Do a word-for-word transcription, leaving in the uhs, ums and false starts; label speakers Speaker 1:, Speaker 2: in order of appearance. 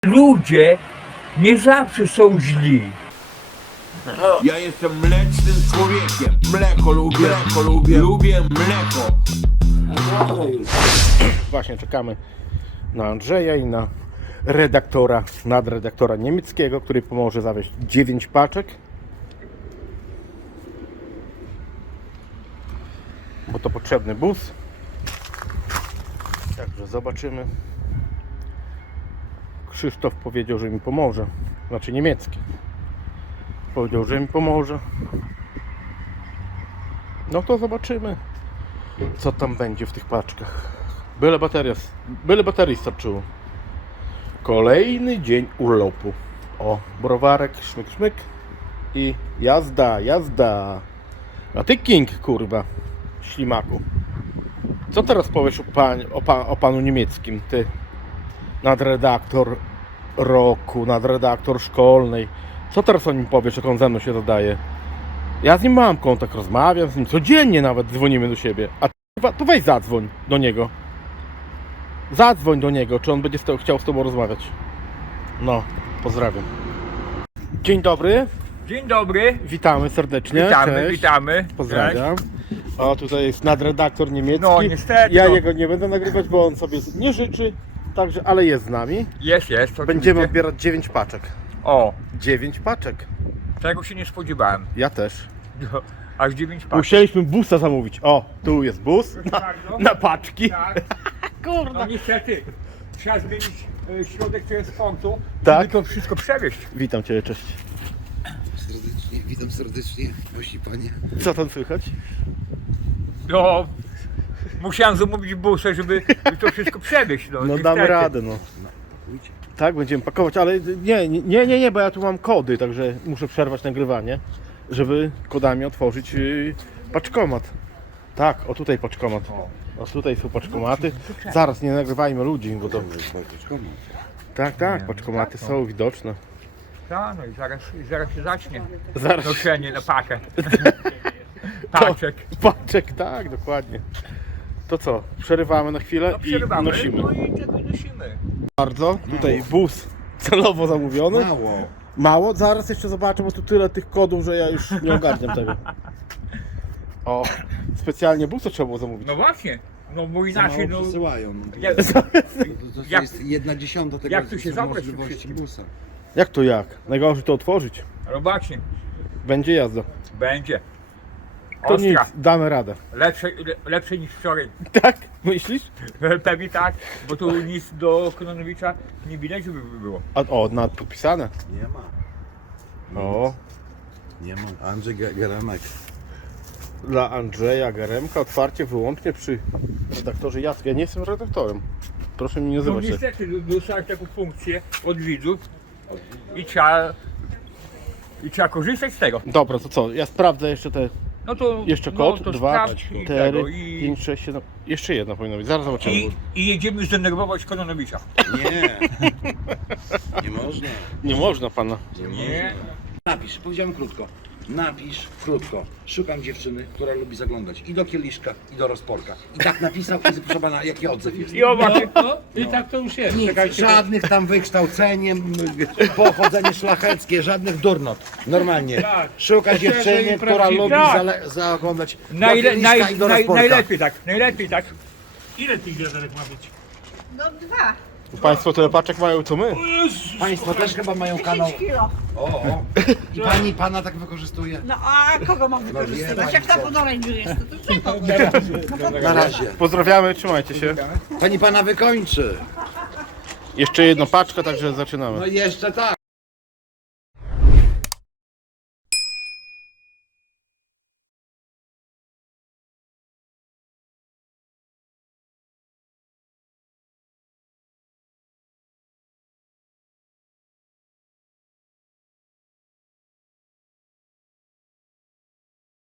Speaker 1: ludzie nie zawsze są źli.
Speaker 2: Ja jestem mlecznym człowiekiem. Mleko lubię, mleko lubię, lubię mleko.
Speaker 3: Właśnie czekamy na Andrzeja i na redaktora, nadredaktora niemieckiego, który pomoże zawieźć dziewięć paczek. Bo to potrzebny bus. Także zobaczymy. Krzysztof powiedział, że mi pomoże. Znaczy niemiecki. Powiedział, że mi pomoże. No to zobaczymy, co tam będzie w tych paczkach. Byle bateria, byle baterii starczyło. Kolejny dzień urlopu. O, browarek, szmyk, szmyk. I jazda, jazda. A ty King, kurwa, ślimaku. Co teraz powiesz o, pan, o, pa, o panu niemieckim? Ty, nadredaktor roku, nadredaktor szkolnej. Co teraz o nim powiesz, jak on ze mną się dodaje? Ja z nim mam kontakt, rozmawiam z nim, codziennie nawet dzwonimy do siebie. A ty, to weź zadzwoń do niego. Zadzwoń do niego, czy on będzie z to, chciał z tobą rozmawiać. No, pozdrawiam. Dzień dobry,
Speaker 1: Dzień dobry,
Speaker 3: witamy serdecznie.
Speaker 1: witamy,
Speaker 3: Cześć.
Speaker 1: witamy.
Speaker 3: Pozdrawiam. O, tutaj jest nadredaktor niemiecki.
Speaker 1: No, niestety,
Speaker 3: Ja
Speaker 1: no.
Speaker 3: jego nie będę nagrywać, bo on sobie nie życzy. Także, ale jest z nami.
Speaker 1: Jest, jest.
Speaker 3: Będziemy
Speaker 1: oczywiście.
Speaker 3: odbierać dziewięć paczek.
Speaker 1: O,
Speaker 3: dziewięć paczek.
Speaker 1: tego się nie spodziewałem.
Speaker 3: Ja też.
Speaker 1: No, aż dziewięć paczek.
Speaker 3: Musieliśmy busa zamówić. O, tu jest bus na,
Speaker 1: bardzo.
Speaker 3: na paczki.
Speaker 1: Tak.
Speaker 3: Kurde.
Speaker 1: No niestety, trzeba zmienić e, środek transportu,
Speaker 3: Tak.
Speaker 1: żeby to wszystko przewieźć.
Speaker 3: Witam Cię, cześć.
Speaker 4: Serdecznie, witam serdecznie, gości panie.
Speaker 3: Co tam słychać?
Speaker 1: No, musiałem zamówić busę, żeby, żeby to wszystko przewieźć. No,
Speaker 3: No
Speaker 1: niestety.
Speaker 3: damy radę, no. Tak, będziemy pakować, ale nie, nie, nie, nie, bo ja tu mam kody, także muszę przerwać nagrywanie, żeby kodami otworzyć yy, paczkomat. Tak, o tutaj paczkomat. O tutaj są paczkomaty. Zaraz nie nagrywajmy ludzi, bo to... Tak, tak, paczkomaty są widoczne.
Speaker 1: Tak, no i zaraz, i zaraz się zacznie
Speaker 3: Zaraz.
Speaker 1: noszenie na pakę. Paczek.
Speaker 3: Paczek, tak, dokładnie. To co, przerywamy na chwilę
Speaker 1: No
Speaker 3: i
Speaker 1: przerywamy,
Speaker 3: nosimy.
Speaker 1: no i tego nosimy.
Speaker 3: Bardzo, tutaj bus celowo zamówiony.
Speaker 4: Mało.
Speaker 3: Mało? Zaraz jeszcze zobaczę, bo tu tyle tych kodów, że ja już nie ogarniam tego. O, specjalnie busa trzeba było zamówić.
Speaker 1: No właśnie, no bo
Speaker 4: Za mało
Speaker 1: inaczej, no...
Speaker 4: przesyłają.
Speaker 1: Ja,
Speaker 4: To, to, to
Speaker 1: Jak-
Speaker 4: jest jedna dziesiąta tego
Speaker 1: jak tu się
Speaker 4: są
Speaker 1: zabrać
Speaker 4: możliwości
Speaker 1: wszystkim?
Speaker 4: busa.
Speaker 3: Jak to jak? Najgorzej to otworzyć.
Speaker 1: no właśnie,
Speaker 3: Będzie jazda.
Speaker 1: będzie.
Speaker 3: To nic,
Speaker 1: Ostra,
Speaker 3: damy radę.
Speaker 1: lepsze, le, lepsze niż wczoraj.
Speaker 3: Tak? Myślisz?
Speaker 1: Pewnie tak, bo tu nic do Kononowicza nie widać, żeby było.
Speaker 3: A, o, nad podpisane.
Speaker 4: Nie ma.
Speaker 3: O,
Speaker 4: Nie ma. Andrzej Ge- Geremek.
Speaker 3: dla Andrzeja Geremka otwarcie wyłącznie przy redaktorze Jacku. Ja nie jestem redaktorem. Proszę mi nie
Speaker 1: No
Speaker 3: nazywać. się.
Speaker 1: niestety, dostałeś taką funkcję od widzów i trzeba, i trzeba korzystać z tego.
Speaker 3: Dobra, to co? Ja sprawdzę jeszcze te.
Speaker 1: No to,
Speaker 3: Jeszcze
Speaker 1: no,
Speaker 3: kod.
Speaker 1: to
Speaker 3: Dwa,
Speaker 1: sprawdź i
Speaker 3: cztery,
Speaker 1: tego, i,
Speaker 3: pięć, sześć, siedem. Jeszcze jedna powinna być. Zaraz zobaczymy.
Speaker 1: i, i jedziemy zdenerwować Kononowicza.
Speaker 4: Nie. Nie można.
Speaker 3: Nie można pana.
Speaker 1: Nie.
Speaker 4: Napisz, powiedziałem krótko. Napisz krótko. Szukam dziewczyny, która lubi zaglądać i do kieliszka, i do rozporka. I tak napisał i proszę pana, jaki odzew jest.
Speaker 1: I o właśnie,
Speaker 5: I tak to już jest.
Speaker 4: Nic,
Speaker 5: Czekajcie,
Speaker 4: żadnych tam wykształceniem, pochodzenie szlacheckie, żadnych durnot. Normalnie.
Speaker 5: Tak.
Speaker 4: Szuka
Speaker 5: Szczerze
Speaker 4: dziewczyny,
Speaker 5: i
Speaker 4: która
Speaker 5: prawdziwie.
Speaker 4: lubi
Speaker 1: Tak.
Speaker 4: zale- zaglądać do
Speaker 1: najle,
Speaker 4: kieliszka
Speaker 1: naj,
Speaker 4: i do
Speaker 1: naj,
Speaker 4: rozporka.
Speaker 1: najlepiej tak, najlepiej tak.
Speaker 5: ile tych wiaderek ma być?
Speaker 6: No dwa,
Speaker 3: Państwo tyle paczek mają co my.
Speaker 4: Państwo też chyba mają kanał.
Speaker 6: dziesięć kilo.
Speaker 4: O, o. I pani pana tak wykorzystuje?
Speaker 6: No a kogo mam wykorzystywać?
Speaker 4: wie
Speaker 6: Jak na
Speaker 4: pani co.
Speaker 6: podorędziu jest, to czego?
Speaker 4: Na razie.
Speaker 3: Pozdrawiamy, trzymajcie się.
Speaker 4: Pani pana wykończy.
Speaker 3: Jeszcze jedna paczka, także zaczynamy.
Speaker 4: No i jeszcze tak.